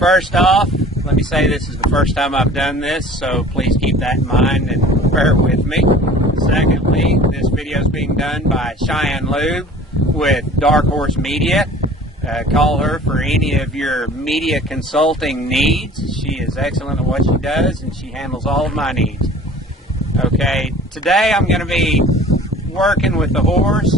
First off, let me say this is the first time I've done this, so please keep that in mind and bear with me. Secondly, this video is being done by Shawn with Dark Horse Media. Call her for any of your media consulting needs. She is excellent at what she does, and she handles all of my needs. Okay, today I'm going to be working with a horse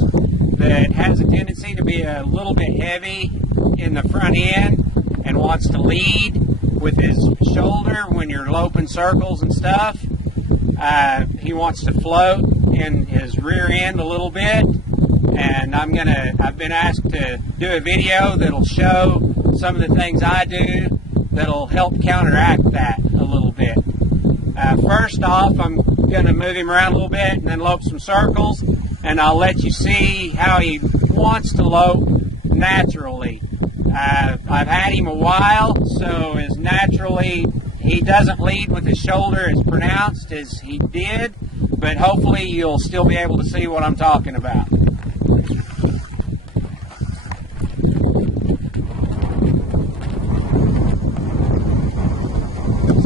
that has a tendency to be a little bit heavy in the front end and wants to lead with his shoulder when you're loping circles and stuff. He wants to float in his rear end a little bit, and I've been asked to do a video that'll show some of the things I do that'll help counteract that a little bit. First off, I'm going to move him around a little bit and then lope some circles, and I'll let you see how he wants to lope naturally. I've had him a while, so as naturally he doesn't lead with his shoulder as pronounced as he did, but hopefully you'll still be able to see what I'm talking about.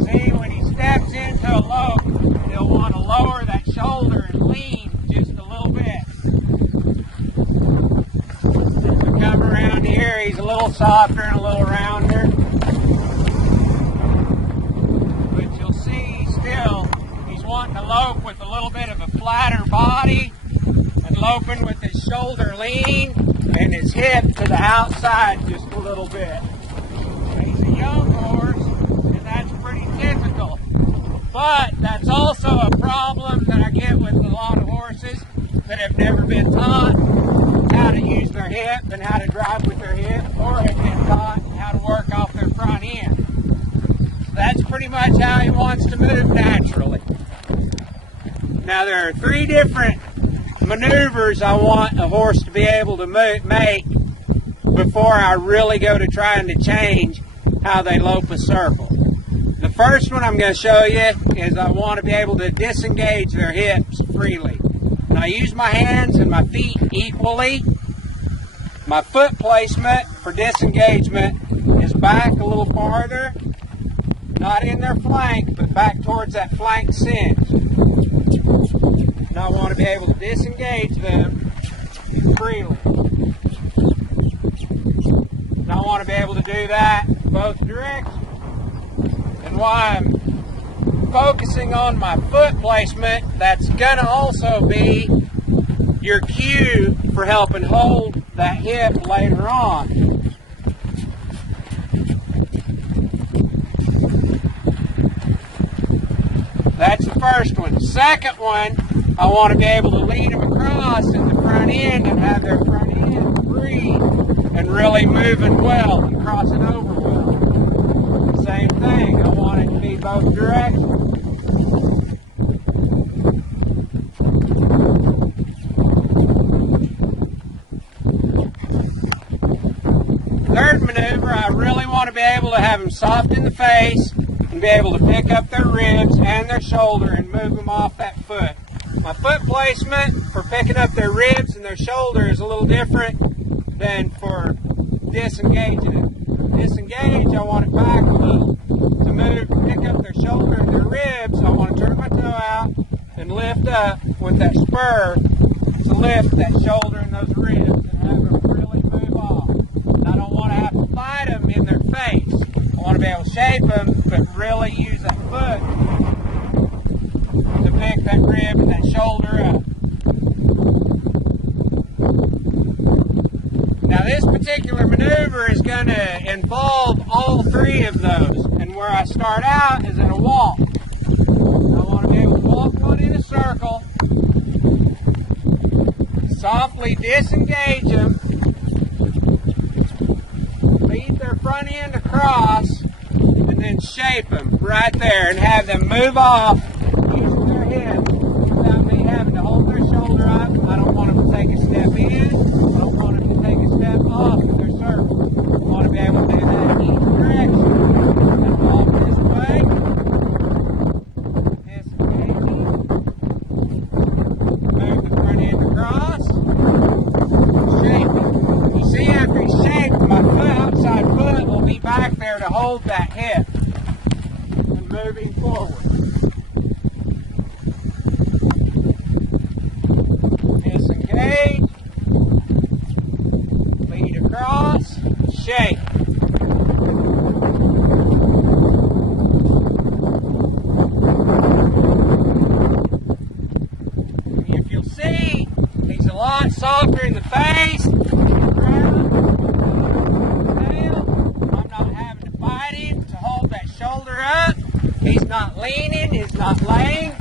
See, when he steps into a lope, he'll want to lower that shoulder and lean just a little bit. As we come around here, he's a little softer and a little rounder. But you'll see still, he's wanting to lope with a little bit of a flatter body and loping with his shoulder lean and his hip to the outside just a little bit. He's a young horse, and that's pretty typical. But that's also a problem that I get with a lot of horses that have never been taught how to use their hip and how to drive with their hip, or have been taught how to work off their front end. That's pretty much how he wants to move naturally. Now there are three different maneuvers I want a horse to be able to make before I really go to trying to change how they lope a circle. The first one I'm going to show you is I want to be able to disengage their hips freely. And I use my hands and my feet equally. My foot placement for disengagement is back a little farther, not in their flank, but back towards that flank cinch. And I want to be able to disengage them freely. And I want to be able to do that both directions. And while I'm focusing on my foot placement, that's going to also be your cue for helping hold that hip later on. That's the first one. The second one, I want to be able to lead them across in the front end and have their front end free and really moving well and crossing over well. Same thing, I want it to be both directions. Third maneuver, I really want to be able to have them soft in the face and be able to pick up their ribs and their shoulder and move them off that foot. My foot placement for picking up their ribs and their shoulder is a little different than for disengaging it. Disengage, I want it back a little. To move, pick up their shoulder and their ribs, I want to turn my toe out and lift up with that spur to lift that shoulder and those ribs and have them really move off. I don't want to have to fight them in their face. I want to be able to shape them, but really use that foot to pick that rib and that shoulder up. Now this particular maneuver is going to involve all three of those, and where I start out is in a walk. I want to be able to walk one in a circle, softly disengage them, lead their front end across, and then shape them right there and have them move off using their hips without me having to hold their shoulder up. I don't want them to take a step in. I don't want them to take a step off of their circle. I want to be able to do that in each direction. And walk this way. Disengaging. Move the front end across. Shaping. You see, after he shaped, my outside foot will be back there there to hold that hip and moving forward. Disengage. Lead across. Shake. If you'll see, he's a lot softer in the face. I'm not having to fight him to hold that shoulder up. He's not leaning, he's not laying.